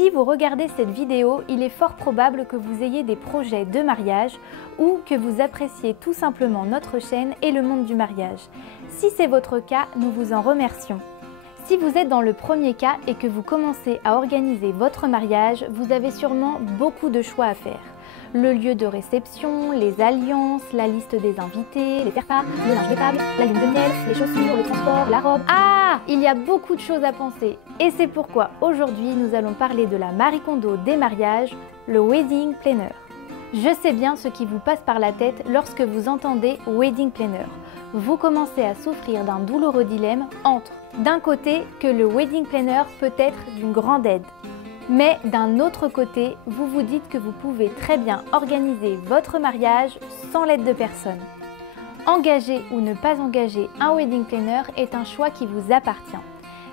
Si vous regardez cette vidéo, il est fort probable que vous ayez des projets de mariage ou que vous appréciez tout simplement notre chaîne et le monde du mariage. Si c'est votre cas, nous vous en remercions. Si vous êtes dans le premier cas et que vous commencez à organiser votre mariage, vous avez sûrement beaucoup de choix à faire. Le lieu de réception, les alliances, la liste des invités, les faire-part, le linge de table, la lune de miel, les chaussures, le transport, la robe. Ah! Il y a beaucoup de choses à penser. Et c'est pourquoi aujourd'hui nous allons parler de la Marie Kondo des mariages, le wedding planner. Je sais bien ce qui vous passe par la tête lorsque vous entendez wedding planner. Vous commencez à souffrir d'un douloureux dilemme entre, d'un côté, que le wedding planner peut être d'une grande aide. Mais d'un autre côté, vous vous dites que vous pouvez très bien organiser votre mariage sans l'aide de personne. Engager ou ne pas engager un wedding planner est un choix qui vous appartient.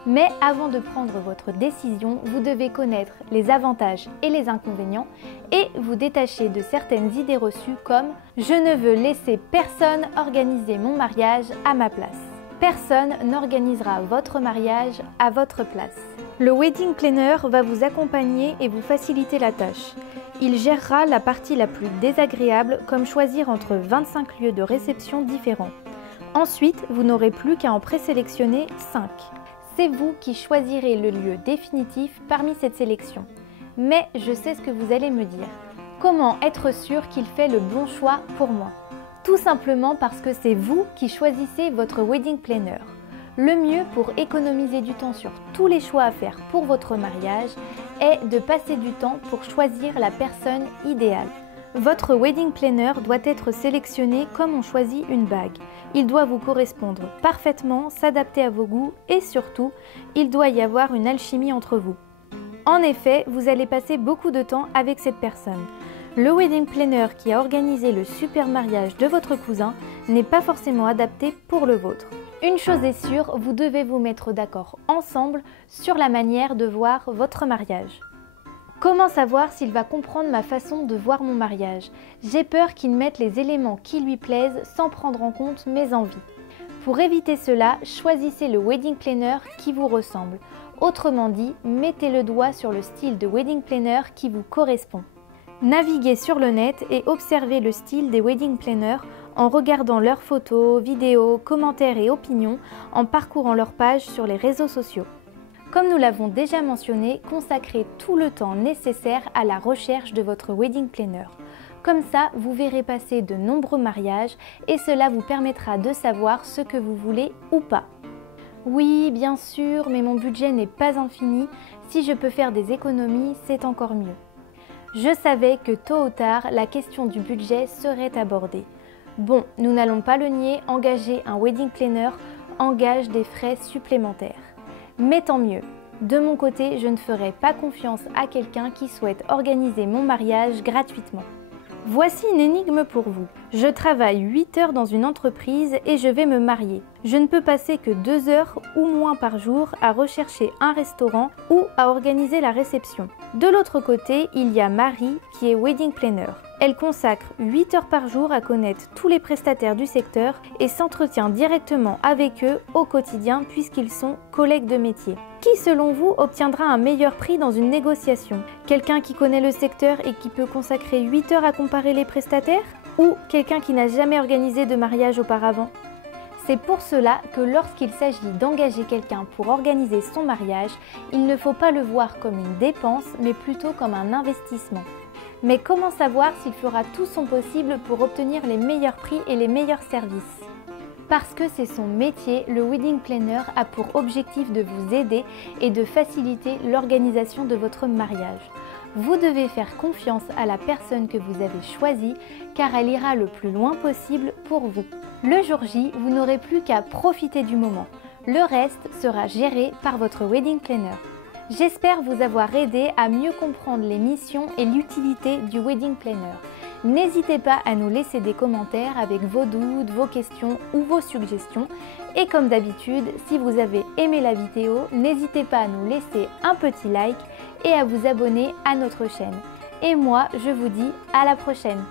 Mais avant de prendre votre décision, vous devez connaître les avantages et les inconvénients et vous détacher de certaines idées reçues comme « Je ne veux laisser personne organiser mon mariage à ma place ». Personne n'organisera votre mariage à votre place. Le wedding planner va vous accompagner et vous faciliter la tâche. Il gérera la partie la plus désagréable comme choisir entre 25 lieux de réception différents. Ensuite, vous n'aurez plus qu'à en présélectionner 5. C'est vous qui choisirez le lieu définitif parmi cette sélection. Mais je sais ce que vous allez me dire. Comment être sûr qu'il fait le bon choix pour moi ? Tout simplement parce que c'est vous qui choisissez votre wedding planner. Le mieux pour économiser du temps sur tous les choix à faire pour votre mariage est de passer du temps pour choisir la personne idéale. Votre wedding planner doit être sélectionné comme on choisit une bague. Il doit vous correspondre parfaitement, s'adapter à vos goûts et surtout, il doit y avoir une alchimie entre vous. En effet, vous allez passer beaucoup de temps avec cette personne. Le wedding planner qui a organisé le super mariage de votre cousin n'est pas forcément adapté pour le vôtre. Une chose est sûre, vous devez vous mettre d'accord ensemble sur la manière de voir votre mariage. Comment savoir s'il va comprendre ma façon de voir mon mariage? J'ai peur qu'il mette les éléments qui lui plaisent sans prendre en compte mes envies. Pour éviter cela, choisissez le wedding planner qui vous ressemble. Autrement dit, mettez le doigt sur le style de wedding planner qui vous correspond. Naviguez sur le net et observez le style des wedding planners en regardant leurs photos, vidéos, commentaires et opinions, en parcourant leurs pages sur les réseaux sociaux. Comme nous l'avons déjà mentionné, consacrez tout le temps nécessaire à la recherche de votre wedding planner. Comme ça, vous verrez passer de nombreux mariages et cela vous permettra de savoir ce que vous voulez ou pas. Oui, bien sûr, mais mon budget n'est pas infini. Si je peux faire des économies, c'est encore mieux. Je savais que tôt ou tard, la question du budget serait abordée. Bon, nous n'allons pas le nier, engager un wedding planner engage des frais supplémentaires. Mais tant mieux. De mon côté, je ne ferai pas confiance à quelqu'un qui souhaite organiser mon mariage gratuitement. Voici une énigme pour vous. Je travaille 8 heures dans une entreprise et je vais me marier. Je ne peux passer que 2 heures ou moins par jour à rechercher un restaurant ou à organiser la réception. De l'autre côté, il y a Marie qui est wedding planner. Elle consacre 8 heures par jour à connaître tous les prestataires du secteur et s'entretient directement avec eux au quotidien puisqu'ils sont collègues de métier. Qui selon vous obtiendra un meilleur prix dans une négociation? Quelqu'un qui connaît le secteur et qui peut consacrer 8 heures à comparer les prestataires? Ou quelqu'un qui n'a jamais organisé de mariage auparavant? C'est pour cela que lorsqu'il s'agit d'engager quelqu'un pour organiser son mariage, il ne faut pas le voir comme une dépense, mais plutôt comme un investissement. Mais comment savoir s'il fera tout son possible pour obtenir les meilleurs prix et les meilleurs services? Parce que c'est son métier, le wedding planner a pour objectif de vous aider et de faciliter l'organisation de votre mariage. Vous devez faire confiance à la personne que vous avez choisie car elle ira le plus loin possible pour vous. Le jour J, vous n'aurez plus qu'à profiter du moment. Le reste sera géré par votre wedding planner. J'espère vous avoir aidé à mieux comprendre les missions et l'utilité du wedding planner. N'hésitez pas à nous laisser des commentaires avec vos doutes, vos questions ou vos suggestions. Et comme d'habitude, si vous avez aimé la vidéo, n'hésitez pas à nous laisser un petit like et à vous abonner à notre chaîne. Et moi, je vous dis à la prochaine.